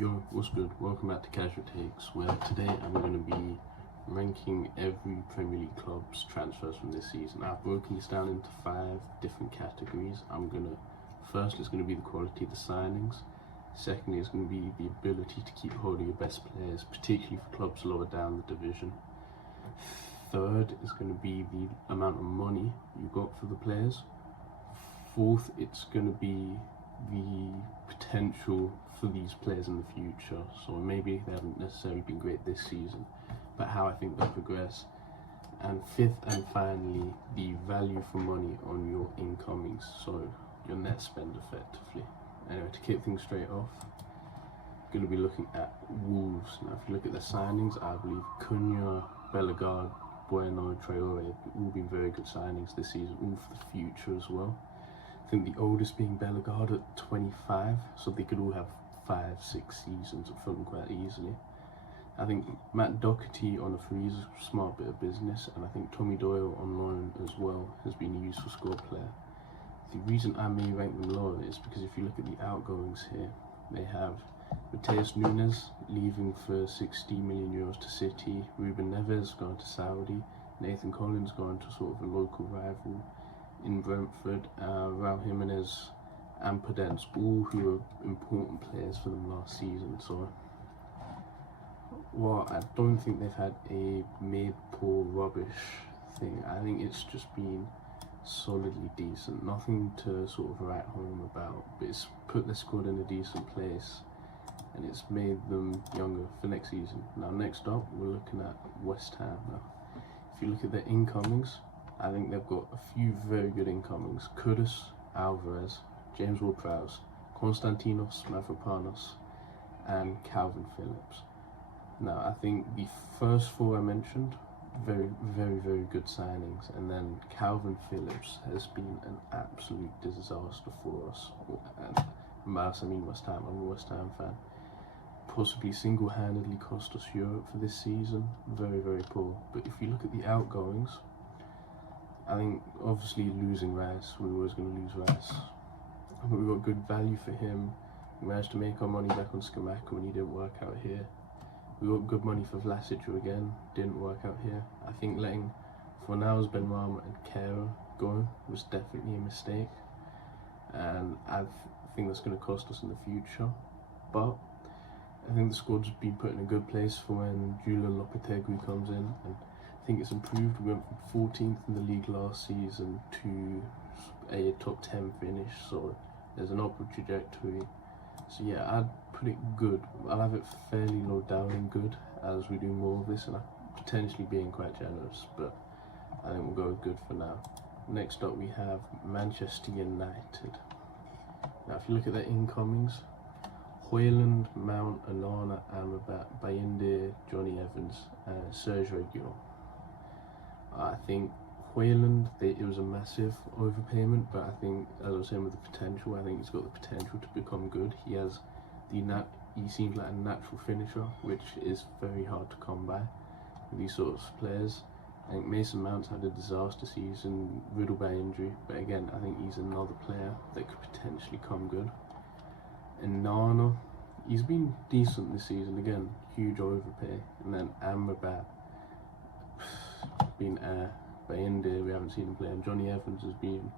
Yo, what's good? Welcome back to Casual Takes, where today I'm going to be ranking every Premier League club's transfers from this season. I've broken this down into 5 different categories. First, it's going to be the quality of the signings. Secondly, it's going to be the ability to keep hold of your best players, particularly for clubs lower down the division. Third is going to be the amount of money you got for the players. Fourth, it's going to be the potential for these players in the future. So maybe they haven't necessarily been great this season, but how I think they'll progress. And fifth and finally, the value for money on your incomings, so your net spend effectively. Anyway, to kick things straight off, going to be looking at Wolves. Now, if you look at the signings, I believe Cunha, Bellegarde, Bueno, Traore have all been very good signings this season, all for the future as well. I think the oldest being Bellegarde at 25, so they could all have 5-6 seasons of film quite easily. I think Matt Doherty on a free is a smart bit of business, and I think Tommy Doyle on loan as well has been a useful squad player. The reason I may rank them lower is because if you look at the outgoings here, they have Matheus Nunes leaving for 60 million euros to City, Ruben Neves going to Saudi, Nathan Collins going to sort of a local rival in Brentford, Raul Jimenez and Podence, all who are important players for them last season. So, well, I don't think they've had a mid poor rubbish thing. I think it's just been solidly decent, nothing to sort of write home about, but it's put their squad in a decent place and it's made them younger for next season. Now, next up, we're looking at West Ham. Now, if you look at their incomings, I think they've got a few very good incomings. Kudus, Alvarez, James Ward-Prowse, Konstantinos Mavropanos and Calvin Phillips. Now, I think the first 4 I mentioned, very good signings, and then Calvin Phillips has been an absolute disaster for us. And by us I mean West Ham. I'm a West Ham fan. Possibly single-handedly cost us Europe for this season. Very poor. But if you look at the outgoings, I think obviously losing Rice, we were always going to lose Rice, but we got good value for him. We managed to make our money back on Scamacca when he didn't work out here. We got good money for Vlasic, who again didn't work out here. I think letting Fornals, Benrahma and Kehrer go was definitely a mistake, and I think that's going to cost us in the future. But I think the squad's been put in a good place for when Julian Lopetegui comes in, and I think it's improved. We went from 14th in the league last season to a top 10 finish, so there's an upward trajectory. So yeah, I'd put it good. I'll have it fairly low down in good as we do more of this, and I'm potentially being quite generous, but I think we'll go with good for now. Next up, we have Manchester United. Now, if you look at their incomings, Højlund, Mount, Onana, Amrabat, Bayindir, Johnny Evans, and Serge Reguilon. I think Højlund, it was a massive overpayment, but I think, as I was saying with the potential, I think he's got the potential to become good. He seems like a natural finisher, which is very hard to come by with these sorts of players. I think Mason Mount's had a disaster season, riddled by injury, but again, I think he's another player that could potentially come good. And Nana, he's been decent this season, again, huge overpay. And then Amrabat, been Bayindir, we haven't seen him play, and Johnny Evans has been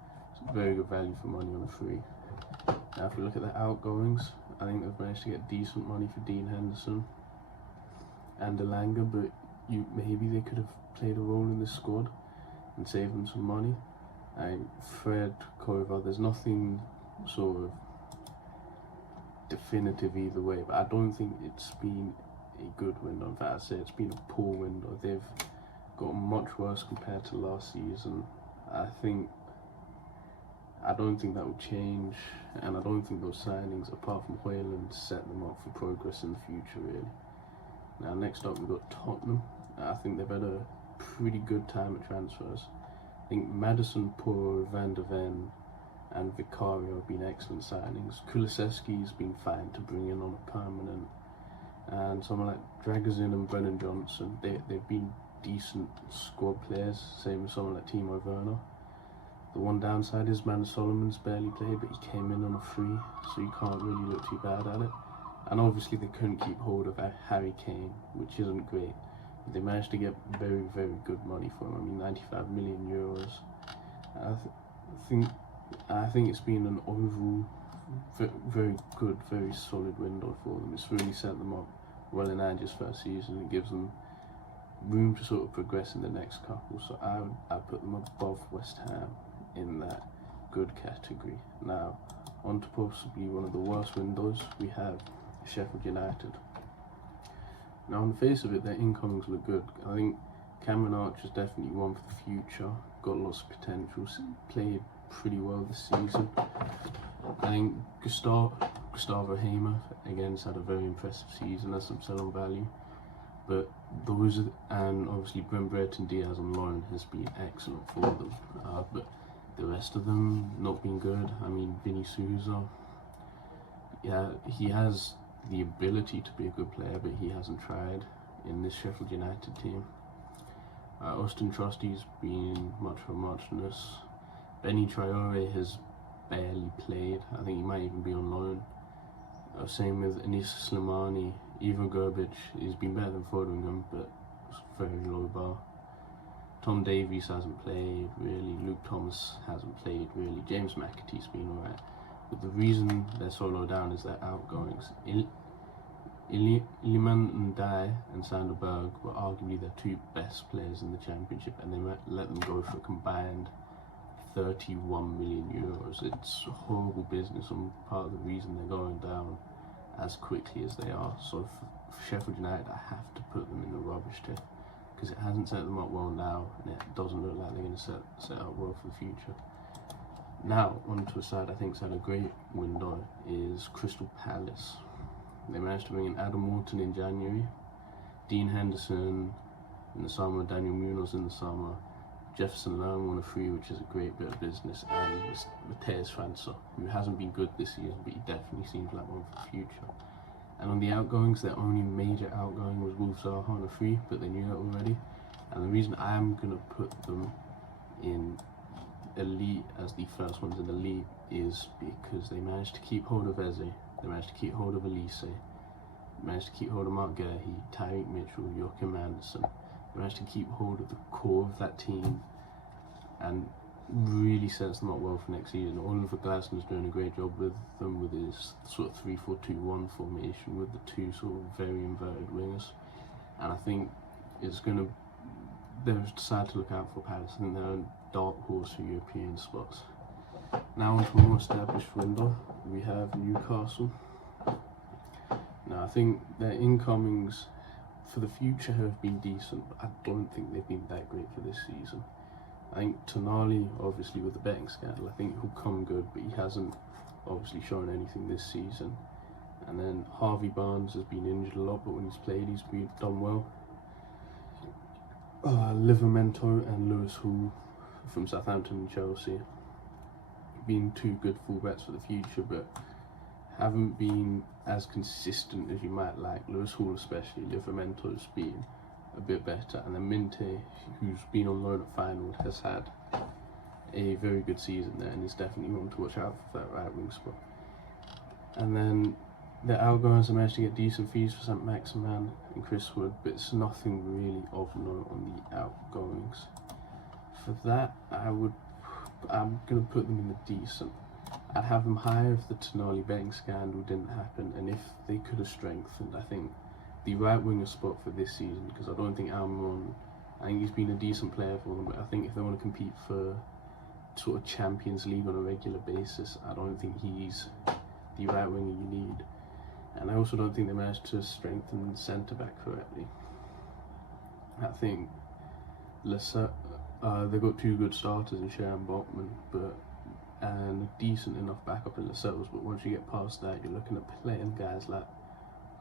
very good value for money on a free. Now, if we look at the outgoings, I think they've managed to get decent money for Dean Henderson and Elanga, but maybe they could have played a role in this squad and saved them some money. And Fred, Kova, there's nothing sort of definitive either way, but I don't think it's been a good window. In fact, I'd say it's been a poor window. They've got much worse compared to last season. I don't think that will change, and I don't think those signings, apart from Højlund, set them up for progress in the future, really. Now, next up, we've got Tottenham. I think they've had a pretty good time at transfers. I think Madison, Poor, Van der Ven, and Vicario have been excellent signings. Kulusevski's been fine to bring in on a permanent, and someone like Dragozin and Brennan Johnson, they've been decent squad players, same as someone like Timo Werner. The one downside is Man Solomon's barely played, but he came in on a free, so you can't really look too bad at it. And obviously they couldn't keep hold of Harry Kane, which isn't great. But they managed to get very, very good money for him. I mean, 95 million euros. I think it's been an overall very good, very solid window for them. It's really set them up well in Ange's first season. It gives them room to sort of progress in the next couple. So I'd put them above West Ham in that good category. Now, on to possibly one of the worst windows, we have Sheffield United. Now, on the face of it, their incomings look good. I think Cameron Archer's definitely one for the future. Got lots of potential. Played pretty well this season. I think Gustavo Hamer again has had a very impressive season. Has some sell-on value. But those and obviously Brent Brereton Diaz on loan has been excellent for them. But the rest of them not been good. I mean, Vinny Souza, yeah, he has the ability to be a good player, but he hasn't tried in this Sheffield United team. Austin Trusty's been much of a muchness. Benny Traore has barely played. I think he might even be on loan. Same with Anis Slimani. Ivo Grbic has been better than Foderingham, but it's a very low bar. Tom Davies hasn't played really. Luke Thomas hasn't played really. James McAtee's been alright. But the reason they're so low down is their outgoings. Iliman Ndiaye and Sander Berg were arguably their two best players in the championship, and they let them go for a combined 31 million euros. It's horrible business, and part of the reason they're going down as quickly as they are. So for Sheffield United, I have to put them in the rubbish tip, because it hasn't set them up well now, and it doesn't look like they're going to set up well for the future. Now, onto a side I think's had a great window is Crystal Palace. They managed to bring in Adam Morton in January, Dean Henderson in the summer, Daniel Munoz in the summer, Jefferson Lerma on a free, which is a great bit of business, and Matheus França, who hasn't been good this season, but he definitely seems like one for the future. And on the outgoings, their only major outgoing was Wolf Zaha on a free, but they knew that already. And the reason I am going to put them in elite as the first ones in the league is because they managed to keep hold of Eze, they managed to keep hold of Elise, they managed to keep hold of Mark Guehi, Tyreek Mitchell, Joachim Anderson. They managed to keep hold of the core of that team and really sets them up well for next season. Oliver Glasner's doing a great job with them with his sort of 3-4-2-1 formation with the two sort of very inverted wingers. And I think it's going to, they're sad to look out for Palace. I think they're a dark horse for European spots. Now onto a more established window, we have Newcastle. Now I think their incomings for the future have been decent, but I don't think they've been that great for this season. I think Tonali, obviously with the betting scandal, I think he'll come good, but he hasn't obviously shown anything this season. And then Harvey Barnes has been injured a lot, but when he's played, he's been done well. Livramento and Lewis Hall from Southampton and Chelsea been two good fullbacks for the future, but haven't been as consistent as you might like. Lewis Hall especially, Livramento's been a bit better, and then Minte, who's been on loan at Feyenoord, has had a very good season there and is definitely one to watch out for that right wing spot. And then the outgoings have managed to get decent fees for St. Maximin and Chris Wood, but it's nothing really of note on the outgoings. For that, I'm going to put them in the decent. I'd have them higher if the Tonali betting scandal didn't happen, and if they could have strengthened, I think, the right winger spot for this season, because I don't think Almiron, I think he's been a decent player for them, but I think if they want to compete for sort of Champions League on a regular basis, I don't think he's the right winger you need. And I also don't think they managed to strengthen centre-back correctly. I think they've got two good starters in Shea and Botman, and a decent enough backup in Lascelles, but once you get past that, you're looking at playing guys like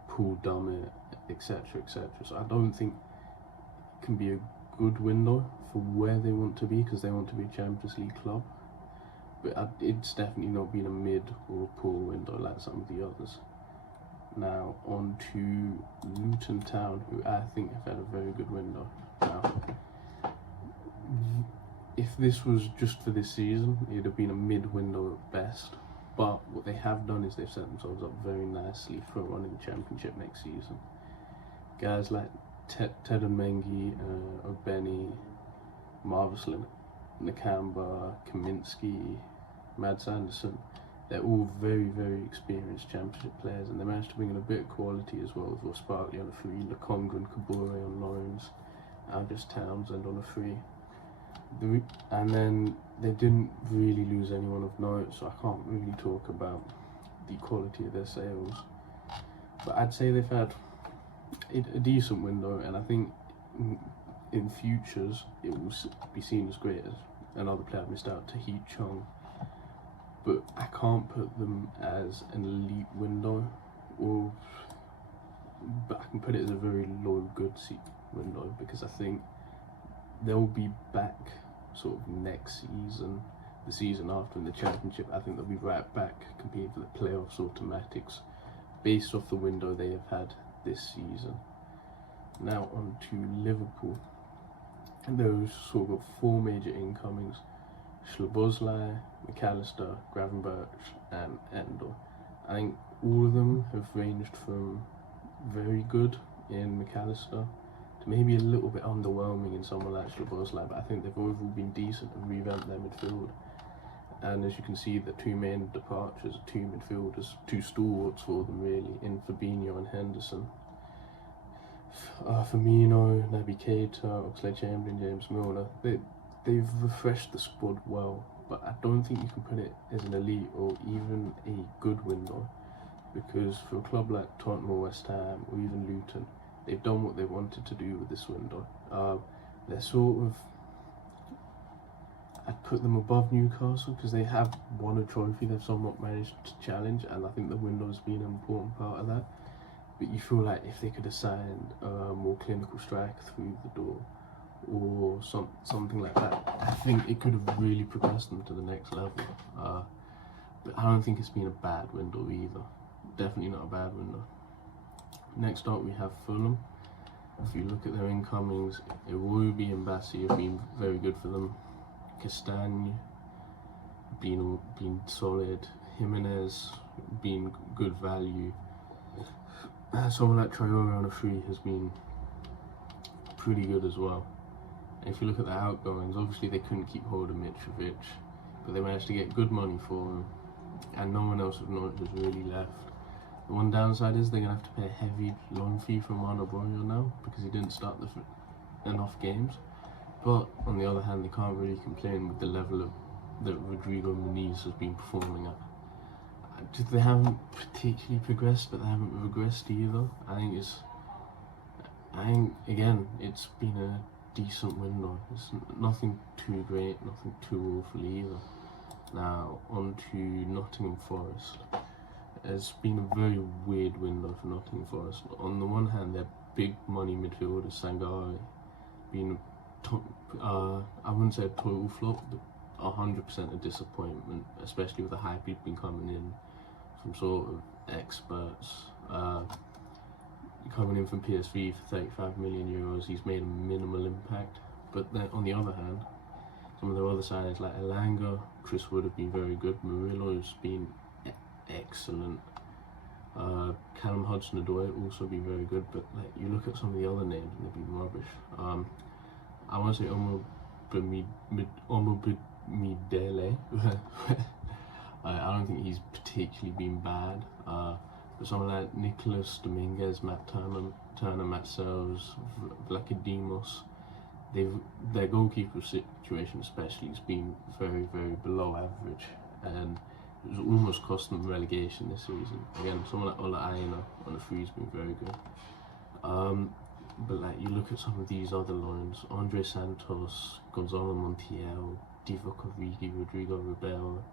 Paul Dummett, etc, etc. So I don't think it can be a good window for where they want to be, because they want to be a Champions League club, but it's definitely not been a mid or a poor window like some of the others. Now on to Luton Town, who I think have had a very good window. Now, if this was just for this season, it'd have been a mid window at best, But what they have done is they've set themselves up very nicely for running the Championship next season. Guys like Teden Mengi, Obeni, Marvis Nakamba, Kaminsky, Mads Anderson, they're all very, very experienced Championship players, and they managed to bring in a bit of quality as well, with Ross Barkley on a free, Lukonga and Kabore on loans, Albus Townsend on a free. And then they didn't really lose anyone of note, so I can't really talk about the quality of their sales. But I'd say they've had a decent window, and I think in futures it will be seen as great as another player missed out, Tahith Chong. But I can't put them as an elite window, but I can put it as a very low good window, because I think they'll be back sort of next season, the season after in the Championship. I think they'll be right back competing for the playoffs automatics based off the window they have had this season. Now on to Liverpool. And those sort of 4 major incomings: Szoboszlai, McAllister, Gravenberch and Endo. I think all of them have ranged from very good in McAllister to maybe a little bit underwhelming in someone like Szoboszlai, but I think they've overall been decent and revamped their midfield. And as you can see, the 2 main departures, 2 midfielders, 2 stalwarts for them really, in Fabinho and Henderson. Firmino, Naby Keita, Oxlade-Chamberlain, James Milner, they've refreshed the squad well, but I don't think you can put it as an elite or even a good window, because for a club like Tottenham or West Ham or even Luton, they've done what they wanted to do with this window. They're sort of, I'd put them above Newcastle because they have won a trophy they've somewhat managed to challenge, and I think the window's been an important part of that. But you feel like if they could have signed a more clinical striker through the door or something like that, I think it could have really progressed them to the next level. But I don't think it's been a bad window either. Definitely not a bad window. Next up we have Fulham. If you look at their incomings, Iwobi and Bassi have been very good for them. Castagne been solid. Jimenez been good value. Someone like Traore on a free has been pretty good as well. And if you look at the outgoings, obviously they couldn't keep hold of Mitrovic, but they managed to get good money for him, and no one else of note has really left. The one downside is they're going to have to pay a heavy loan fee for Mano Broja now, because he didn't start enough games. But on the other hand, they can't really complain with the level that Rodrigo Muniz has been performing at. They haven't particularly progressed, but they haven't regressed either. I think again, it's been a decent window. It's nothing too great, nothing too awful either. Now on to Nottingham Forest. It's been a very weird window for Nottingham Forest. On the one hand, their big money midfielder Sangare been I wouldn't say a total flop, but 100% a disappointment, especially with the hype he'd been coming in from sort of experts. Coming in from PSV for 35 million euros, he's made a minimal impact. But then on the other hand, some of their other sides like Elanga, Chris Wood have been very good. Murillo's been excellent. Callum Hudson-Odoi also been very good. But like, you look at some of the other names and they've been rubbish. I want to say Omobamidele. I don't think he's particularly been bad. But someone like Nicholas Dominguez, Matt Turner, Matt Sells, Vlachodimos, their goalkeeper situation especially has been very, very below average, and it was almost cost them relegation this season. Again, someone like Ola Aina on the free has been very good. But like, you look at some of these other loans: Andre Santos, Gonzalo Montiel, Divock Origi, Rodrigo Ribeiro.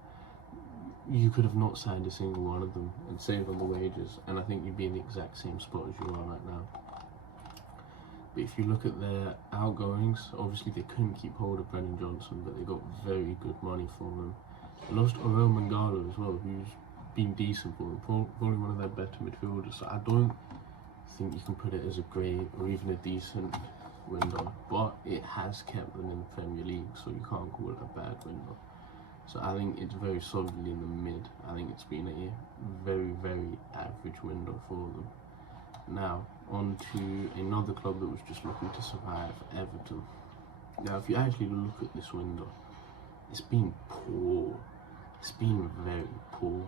You could have not signed a single one of them and saved on the wages, and I think you'd be in the exact same spot as you are right now. But if you look at their outgoings, obviously they couldn't keep hold of Brennan Johnson, but they got very good money for him. They lost Orel Mangala as well, who's been decent for them, probably one of their better midfielders. So I don't think you can put it as a great or even a decent window, but it has kept them in the Premier League, so you can't call it a bad window. So I think it's very solidly in the mid. I think it's been a very, very average window for them. Now, on to another club that was just looking to survive, Everton. Now, if you actually look at this window, it's been poor. It's been very poor.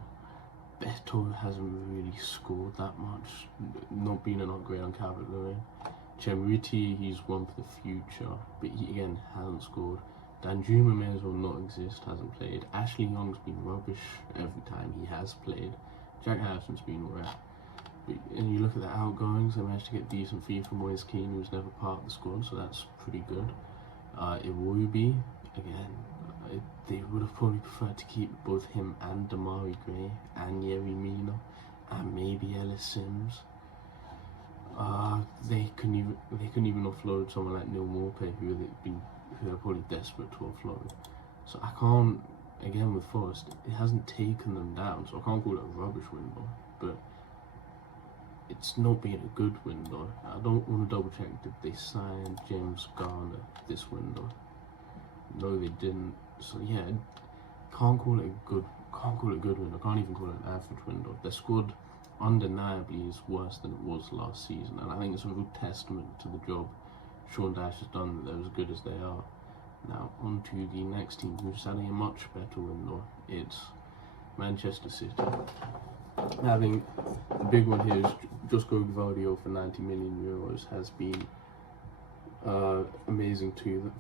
Beto hasn't really scored that much, not being an upgrade on Calvert-Lewin. Chermiti, he's one for the future, but he again hasn't scored. Danjuma may as well not exist, hasn't played. Ashley Young's been rubbish every time he has played. Jack Harrison's been alright. And you look at the outgoings, they managed to get decent fee from Moise Keane, who was never part of the squad, so that's pretty good. Iwobi, again, they would have probably preferred to keep both him and Damari Gray and Yerry Mina and maybe Ellis Sims. They couldn't even offload someone like Neil Maupay, who they're probably desperate to offload. So I can't, again with Forest, it hasn't taken them down, so I can't call it a rubbish window, but it's not been a good window. I don't want to double check, did they sign James Garner this window? No, they didn't. So yeah, can't call it a good window. Can't even call it an average window. Their squad undeniably is worse than it was last season, and I think it's a real testament to the job Sean Dyche has done that they're as good as they are. Now on to the next team who's had a much better window. It's Manchester City. I think the big one here is Josko Gvardiol for 90 million euros has been amazing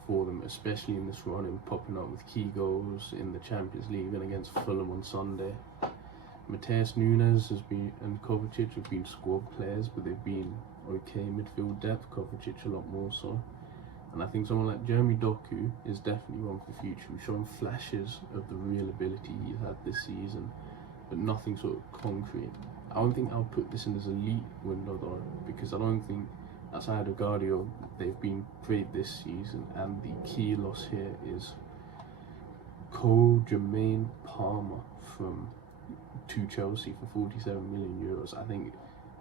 for them, especially in this run, and popping up with key goals in the Champions League and against Fulham on Sunday. Mateus Nunes and Kovacic have been squad players, but they've been okay midfield depth. Kovacic a lot more so. And I think someone like Jeremy Doku is definitely one for the future. We've shown flashes of the real ability he's had this season, but nothing sort of concrete. I don't think I'll put this in as elite window though, because I don't think outside of Gvardiol they've been great this season, and the key loss here is Jermaine Palmer to Chelsea for 47 million euros. I think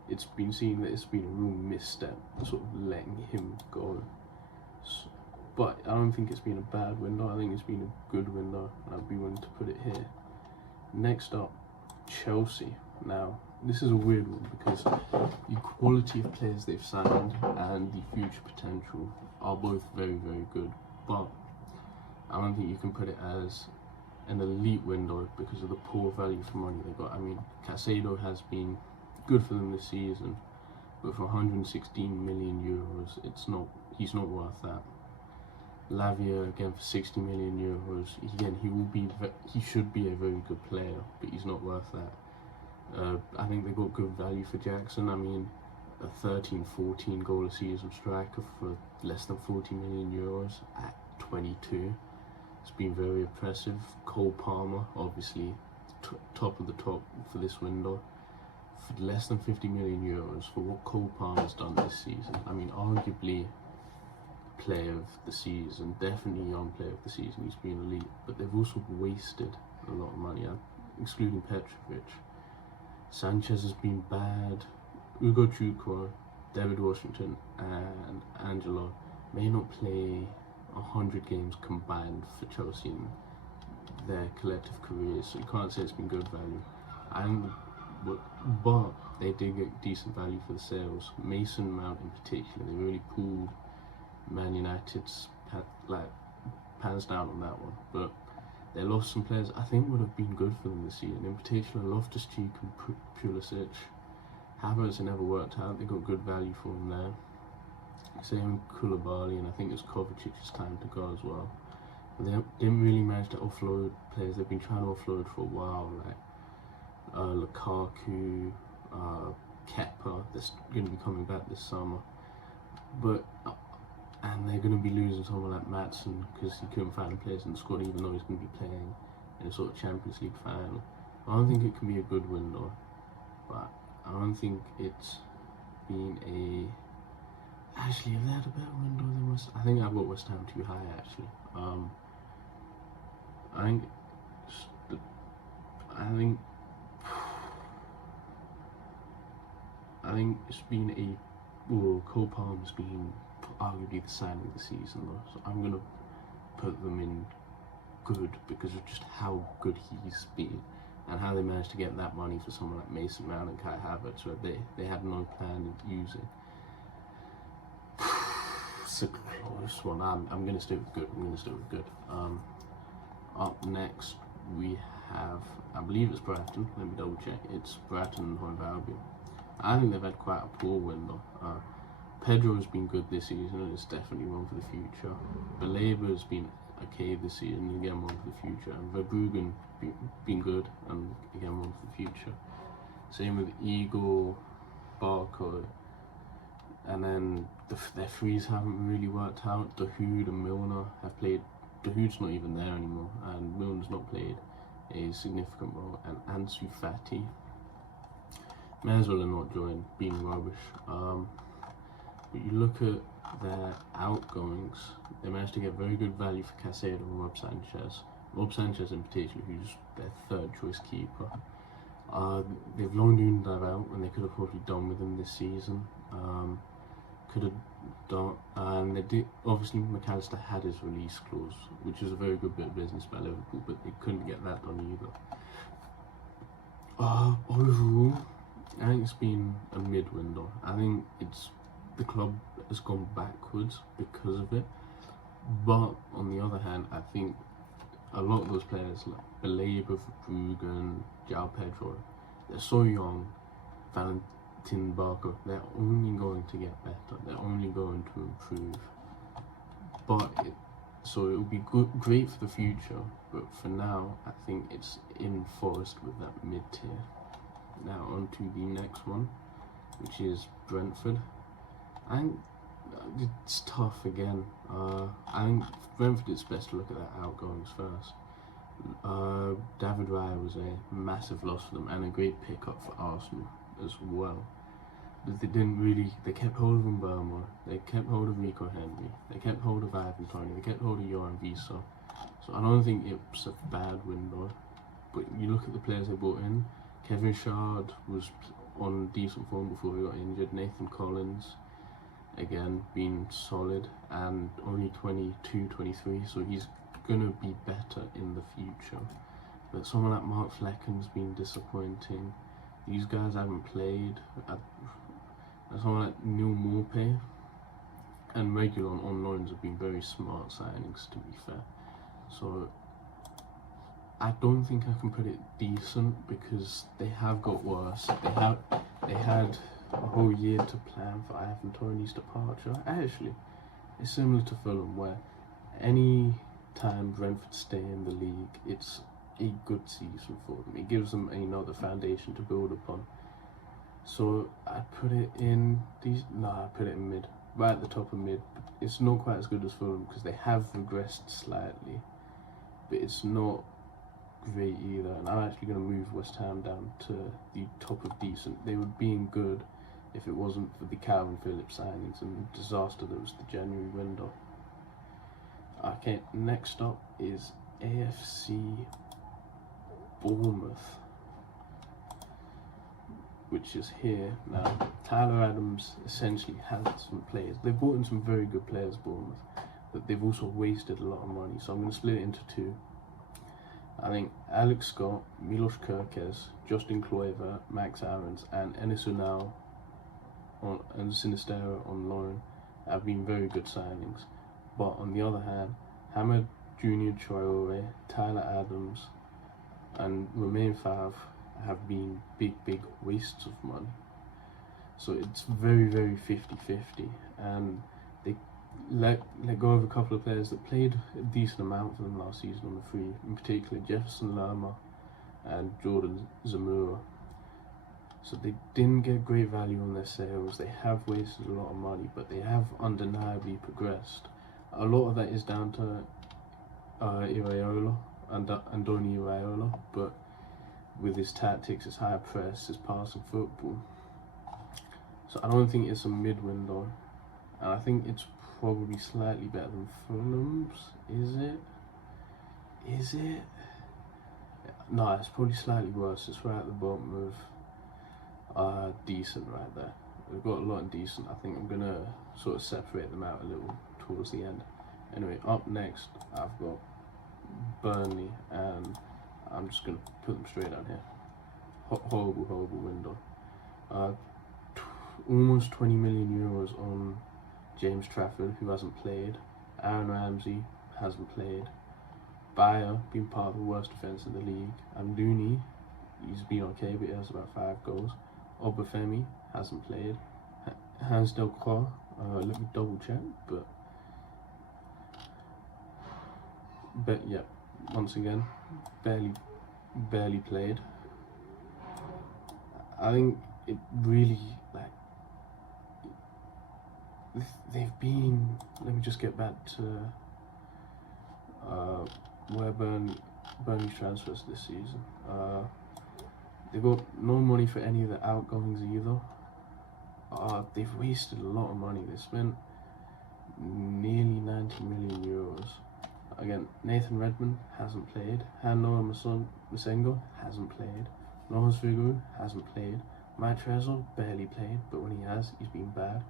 it's been seen that it's been a real misstep, sort of letting him go. But I don't think it's been a bad window. I think it's been a good window, and I'd be willing to put it here. Next up, Chelsea. Now, this is a weird one because the quality of players they've signed and the future potential are both very, very good. But I don't think you can put it as an elite window because of the poor value for money they got. I mean, Caicedo has been good for them this season, but for 116 million euros, he's not worth that. Lavia again for 60 million euros. Again, he should be a very good player, but he's not worth that. I think they got good value for Jackson. I mean, a 13-14 goal a season striker for less than 40 million euros at 22. It's been very impressive. Cole Palmer, obviously, top of the top for this window. For less than 50 million euros for what Cole Palmer's done this season. I mean, arguably player of the season, definitely young player of the season. He's been elite, but they've also wasted a lot of money, excluding Petrovic. Sanchez has been bad. Ugo Chukwu, David Washington, and Angelo may not play 100 games combined for Chelsea in their collective careers, so you can't say it's been good value. But they did get decent value for the sales. Mason Mount in particular, they really pulled Man United's pans down on that one. But they lost some players I think would have been good for them this season. In particular, Loftus-Cheek and Pulisic. Havertz never worked out. They got good value for him there. Same Koulibaly, and I think it's Kovacic's time to go as well. But they didn't really manage to offload players they've been trying to offload for a while, like Lukaku, Kepa. They're going to be coming back this summer, and they're going to be losing someone like Maatsen because he couldn't find players in the squad, even though he's going to be playing in a sort of Champions League final. I don't think it can be a good window, but I don't think it's been a. Actually, if they had a better window than West, I think I've got West Ham too high. Actually, I think it's been Cole Palmer's been arguably the signing of the season though, so I'm gonna put them in good because of just how good he's been and how they managed to get that money for someone like Mason Mount and Kai Havertz, where they had no plan in using. It's a close one. I'm going to stick with good. Up next, we have, I believe it's Brighton. Let me double check. It's Brighton and Hove Albion. I think they've had quite a poor window. Pedro has been good this season and it's definitely one for the future. Baleba has been okay this season and again one for the future. And Verbruggen been good and again one for the future. Same with Igor, Barco, and then their threes haven't really worked out. Dahoud and Milner have played. Dahoud's not even there anymore, and Milner's not played a significant role. And Ansu Fati may as well have not joined, being rubbish. But you look at their outgoings, they managed to get very good value for Caicedo and Rob Sanchez. Rob Sanchez in particular, who's their third choice keeper. They've loaned Undav out when they could have probably done with him this season. Could have done, and they did. Obviously, McAllister had his release clause, which was a very good bit of business by Liverpool, but they couldn't get that done either. Overall, I think it's been a mid-window. I think the club has gone backwards because of it. But on the other hand, I think a lot of those players like Baleba, Verbruggen, João Pedro, they're so young. Valentin Barco, they're only going to get better. They're only going to improve. So it will be great for the future. But for now, I think it's in Forest with that mid-tier. Now on to the next one, which is Brentford. I think it's tough again. I think Brentford, it's best to look at their outgoings first. David Raya was a massive loss for them and a great pickup for Arsenal as well. But they kept hold of Mbeumo, they kept hold of Rico Henry, they kept hold of Ivan Toney, they kept hold of Johan Visa. So I don't think it's a bad window. But you look at the players they brought in. Kevin Shard was on decent form before he got injured. Nathan Collins, again, been solid and only 22, 23, so he's going to be better in the future. But someone like Mark Flecken's been disappointing. These guys haven't played. Someone like Neil Maupay and Reguilon on loans have been very smart signings, to be fair. So I don't think I can put it decent because they have got worse. They had a whole year to plan for Ivan Toney's departure. Actually, it's similar to Fulham, where any time Brentford stay in the league, it's a good season for them. It gives them another foundation to build upon. So I put it in mid, right at the top of mid. It's not quite as good as Fulham because they have regressed slightly, but it's not great either. And I'm actually going to move West Ham down to the top of decent. They would be in good if it wasn't for the Calvin Phillips signings and the disaster that was the January window. Okay, next up is AFC Bournemouth, which is here now. Tyler Adams essentially has some players. They've brought in some very good players, Bournemouth, but they've also wasted a lot of money. So I'm going to split it into two. I think Alex Scott, Milos Kerkez, Justin Kluivert, Max Aarons, and Enes Unal and Sinisterra on loan have been very good signings. But on the other hand, Hamad Junior Traore, Tyler Adams, and Romain Favre have been big wastes of money. So it's very 50-50, and they let go of a couple of players that played a decent amount for them last season on the free, in particular Jefferson Lerma and Jordan Zamora. So they didn't get great value on their sales. They have wasted a lot of money, but they have undeniably progressed. A lot of that is down to Iraola, Andoni Iraola, but with his tactics, his high press, his passing football. So I don't think it's a mid-window, and I think it's probably slightly better than Fulham's. Is it? No, it's probably slightly worse. It's right at the bottom of decent right there. We've got a lot of decent. I think I'm going to sort of separate them out a little towards the end. Anyway, up next, I've got Burnley, and I'm just gonna put them straight down here. Horrible window. Almost 20 million euros on James Trafford, who hasn't played. Aaron Ramsey hasn't played. Bayer, been part of the worst defence in the league. Amdouni, he's been okay, but he has about 5 goals. Obafemi hasn't played. Hans Delcroix, let me double check, but yeah, once again, barely played. I think it really, like, they've been, let me just get back to where Burnley's transfers this season. They got no money for any of the outgoings either. They've wasted a lot of money. They spent nearly 90 million euros. Again, Nathan Redmond hasn't played. Noah Masengo hasn't played. Loris Figu hasn't played. Matt Trezor barely played, but when he has, he's been bad.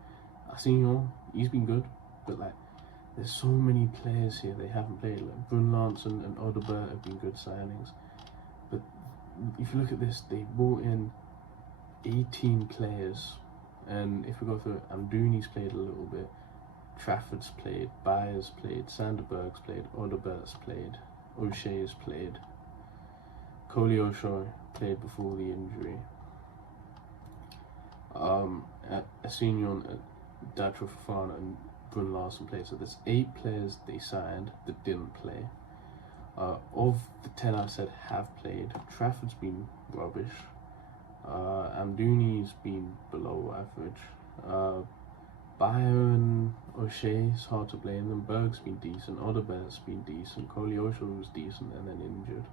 Asenio, he's been good, but like, there's so many players here they haven't played. Like Brun Larson and Odobert have been good signings, but if you look at this, they brought in 18 players, and if we go through it, Amdouni's played a little bit, Trafford's played, Bayer's played, Sanderberg's played, Odobert's played, O'Shea's played, Coley O'Shea played before the injury. Asenio, Datro Fofana and Brun Larson played. So there's 8 players they signed that didn't play. Of the 10 I said have played, Trafford's been rubbish. Amdouni's been below average. Bayer O'Shea, it's hard to blame them. Berg's been decent. Odobert's been decent. Coley O'Shea was decent and then injured.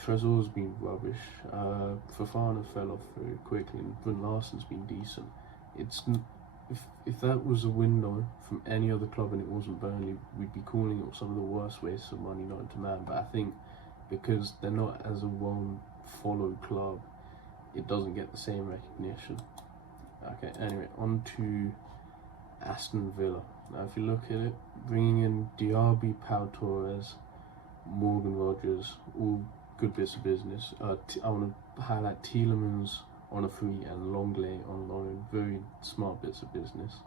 Trezor's been rubbish. Fofana fell off very quickly, and Brun Larson's been decent. If that was a window from any other club and it wasn't Burnley, we'd be calling it some of the worst wastes of money known to man. But I think because they're not as a well-followed club, it doesn't get the same recognition. Okay, anyway, on to Aston Villa. Now, if you look at it, bringing in Diaby, Pau Torres, Morgan Rogers, all good bits of business. I want to highlight Tielemans on a free and Longley on loan. Very smart bits of business.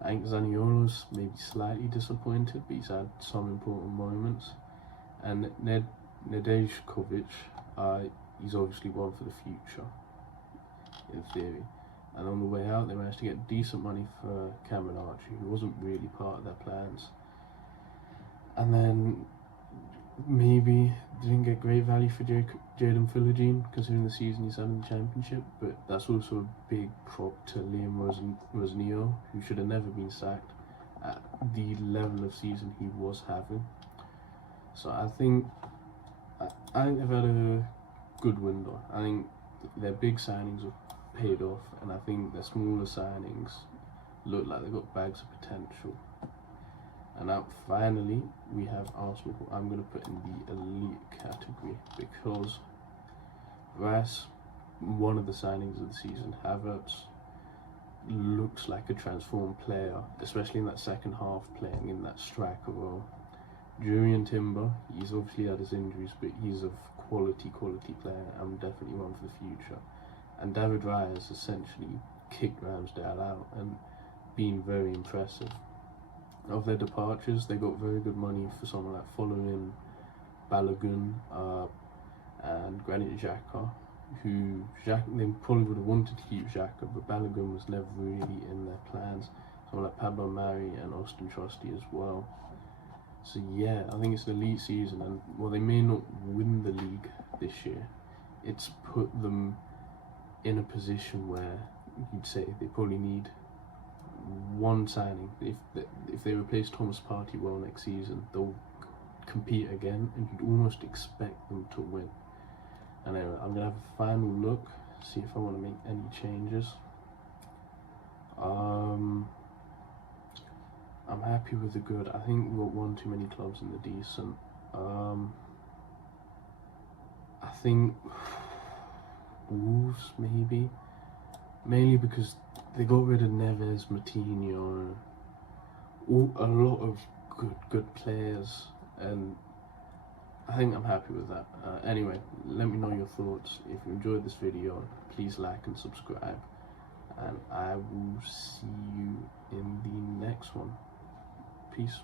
I think Zaniolo's maybe slightly disappointed, but he's had some important moments. And Nedeljkovic, he's obviously one for the future, in theory. And on the way out, they managed to get decent money for Cameron Archie, who wasn't really part of their plans. And then maybe didn't get great value for Jadon Philogene, considering the season he's had in the Championship, but that's also a big prop to Liam Rosnio, who should have never been sacked at the level of season he was having. So I think they've had a good window. I think their big signings have paid off, and I think their smaller signings look like they've got bags of potential. And now finally we have Arsenal, who I'm going to put in the elite category, because Rice, one of the signings of the season, Havertz, looks like a transformed player, especially in that second half, playing in that striker role. Jurrien Timber, he's obviously had his injuries, but he's a quality player and definitely one for the future. And David Raya has essentially kicked Ramsdale out and been very impressive. Of their departures, they got very good money for someone like following Balogun and Granit Xhaka, who they probably would have wanted to keep Xhaka, but Balogun was never really in their plans. Someone like Pablo Mari and Austin Trusty as well. So yeah, I think it's an elite season, and while they may not win the league this year, it's put them in a position where you'd say they probably need one signing. If they replace Thomas Partey well next season, they'll compete again, and you'd almost expect them to win. And anyway, I'm gonna have a final look, see if I want to make any changes. I'm happy with the good. I think we've got one too many clubs in the decent. I think Wolves maybe, mainly because they got rid of Neves, Moutinho, a lot of good players, and I think I'm happy with that. Anyway, let me know your thoughts. If you enjoyed this video, please like and subscribe, and I will see you in the next one. Peace.